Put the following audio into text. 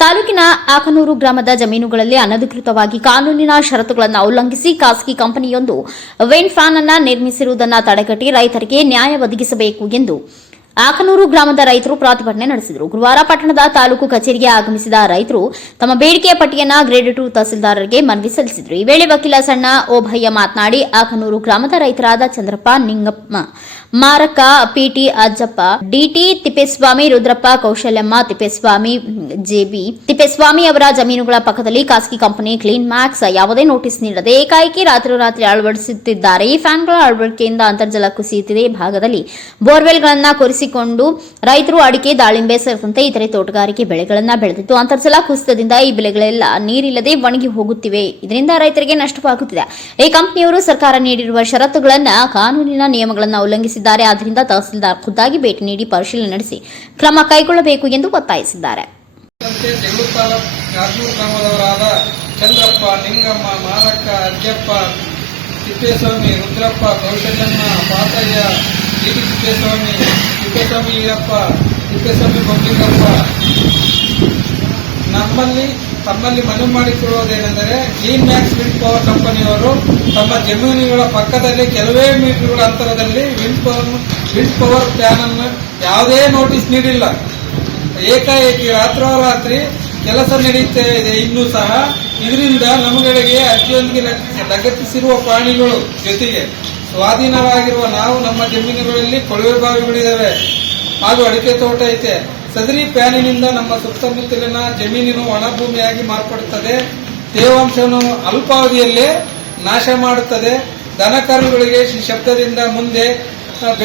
ತಾಲೂಕಿನ ಆಕನೂರು ಗ್ರಾಮದ ಜಮೀನುಗಳಲ್ಲಿ ಅನಧಿಕೃತವಾಗಿ ಕಾನೂನಿನ ಷರತ್ತುಗಳನ್ನು ಉಲ್ಲಂಘಿಸಿ ಖಾಸಗಿ ಕಂಪನಿಯೊಂದು ವೆನ್ ಫ್ಯಾನ್ ಅನ್ನು ನಿರ್ಮಿಸಿರುವುದನ್ನು ತಡೆಗಟ್ಟಿ ರೈತರಿಗೆ ನ್ಯಾಯ ಒದಗಿಸಬೇಕು ಎಂದು ಆಕನೂರು ಗ್ರಾಮದ ರೈತರು ಪ್ರತಿಭಟನೆ ನಡೆಸಿದರು. ಗುರುವಾರ ಪಟ್ಟಣದ ತಾಲೂಕು ಕಚೇರಿಗೆ ಆಗಮಿಸಿದ ರೈತರು ತಮ್ಮ ಬೇಡಿಕೆಯ ಪಟ್ಟಿಯನ್ನ ಗ್ರೇಡ್ ಟು ತಹಸೀಲ್ದಾರರಿಗೆ ಮನವಿ ಸಲ್ಲಿಸಿದರು. ಈ ವೇಳೆ ವಕೀಲ ಸಣ್ಣ ಓಭಯ್ಯ ಮಾತನಾಡಿ, ಆಕನೂರು ಗ್ರಾಮದ ರೈತರಾದ ಚಂದ್ರಪ್ಪ, ನಿಂಗಪ್ಪ ಮಾರಕ PT Ajjappa, DT Thippeswamy, Rudrappa, Kaushalyamma, Thippeswamy, JB Thippeswamy ಅವರ ಜಮೀನುಗಳ ಪಕ್ಕದಲ್ಲಿ ಖಾಸಗಿ ಕಂಪನಿ ಕ್ಲೀನ್ ಮ್ಯಾಕ್ಸ್ ಯಾವುದೇ ನೋಟಿಸ್ ನೀಡದೆ ಏಕಾಏಕಿ ರಾತ್ರೋರಾತ್ರಿ ಅಳವಡಿಸುತ್ತಿದ್ದಾರೆ. ಈ ಫ್ಯಾನ್ಗಳ ಅಳವಡಿಕೆಯಿಂದ ಅಂತರ್ಜಲ ಕುಸಿಯುತ್ತಿದೆ. ಭಾಗದಲ್ಲಿ ಬೋರ್ವೆಲ್ಗಳನ್ನ ಕೊರೆಸಿಕೊಂಡು ರೈತರು ಅಡಿಕೆ, ದಾಳಿಂಬೆ ಸೇರಿದಂತೆ ಇತರೆ ತೋಟಗಾರಿಕೆ ಬೆಳೆಗಳನ್ನ ಬೆಳೆದಿತ್ತು ಅಂತರ್ಜಲ ಕುಸಿತದಿಂದ ಈ ಬೆಳೆಗಳೆಲ್ಲ ನೀರಿಲ್ಲದೆ ಒಣಗಿ ಹೋಗುತ್ತಿವೆ. ಇದರಿಂದ ರೈತರಿಗೆ ನಷ್ಟವಾಗುತ್ತಿದೆ. ಈ ಕಂಪನಿಯವರು ಸರ್ಕಾರ ನೀಡಿರುವ ಷರತ್ತುಗಳನ್ನ ಕಾನೂನಿನ ನಿಯಮಗಳನ್ನು ಉಲ್ಲಂಘಿಸಿದ್ದಾರೆ. ಆದ್ದರಿಂದ ತಹಸೀಲ್ದಾರ್ ಖುದ್ದಾಗಿ ಭೇಟಿ ನೀಡಿ ಪರಿಶೀಲನೆ ನಡೆಸಿ ಕ್ರಮ ಕೈಗೊಳ್ಳಬೇಕು ಎಂದು ಒತ್ತಾಯಿಸಿದ್ದಾರೆ. ಚಂದ್ರಪ್ಪ ರುದ್ರಪ್ಪ ಕೌಶಲ್ಯಮ್ಮ ಪಾತಯ್ಯ, ಡಿ ತಿಪ್ಪೇಸ್ವಾಮಿ ತಿಪ್ಪೇಸ್ವಾಮಿ ಈರಪ್ಪ ತಿಪ್ಪೇಸ್ವಾಮಿ ಬೊಮ್ಮಿಂಗಪ್ಪ ನಮ್ಮಲ್ಲಿ, ತಮ್ಮಲ್ಲಿ ಮನವಿ ಮಾಡಿಕೊಳ್ಳುವುದೇನೆಂದರೆ ಜೀನ್ ಮ್ಯಾಕ್ಸ್ ವಿಂಡ್ ಪವರ್ ಕಂಪನಿಯವರು ತಮ್ಮ ಜಮೀನುಗಳ ಪಕ್ಕದಲ್ಲಿ ಕೆಲವೇ ಮೀಟರ್ಗಳ ಅಂತರದಲ್ಲಿ wind power wind power fan ಅನ್ನು ಯಾವುದೇ ನೋಟಿಸ್ ನೀಡಿಲ್ಲ. ಏಕಾಏಕಿ ರಾತ್ರೋರಾತ್ರಿ ಕೆಲಸ ನಡೀತಾ ಇದೆ, ಇನ್ನೂ ಸಹ. ಇದರಿಂದ ನಮ್ಮಗಳಿಗೆ ಅರ್ಜಿಯೊಂದಿಗೆ ಲಗ- ಲಗತ್ತಿಸಿರುವ ಪ್ರಾಣಿಗಳು ಜೊತೆಗೆ ಸ್ವಾಧೀನವಾಗಿರುವ ನಾವು ನಮ್ಮ ಜಮೀನುಗಳಲ್ಲಿ ಕೊಳವೆ ಬಾವಿಗಳಿದ್ದಾವೆ ಹಾಗೂ ಅಡಿಕೆ ತೋಟ ಐತೆ. ಸದರಿ ಪ್ಯಾನಿನಿಂದ ನಮ್ಮ ಸುತ್ತಮುತ್ತಲಿನ ಜಮೀನಿನ ಒಣಭೂಮಿಯಾಗಿ ಮಾರ್ಪಡುತ್ತದೆ. ತೇವಾಂಶವನ್ನು ಅಲ್ಪಾವಧಿಯಲ್ಲೇ ನಾಶ ಮಾಡುತ್ತದೆ. ದನಕರುಗಳಿಗೆ ಶಬ್ದದಿಂದ ಮುಂದೆ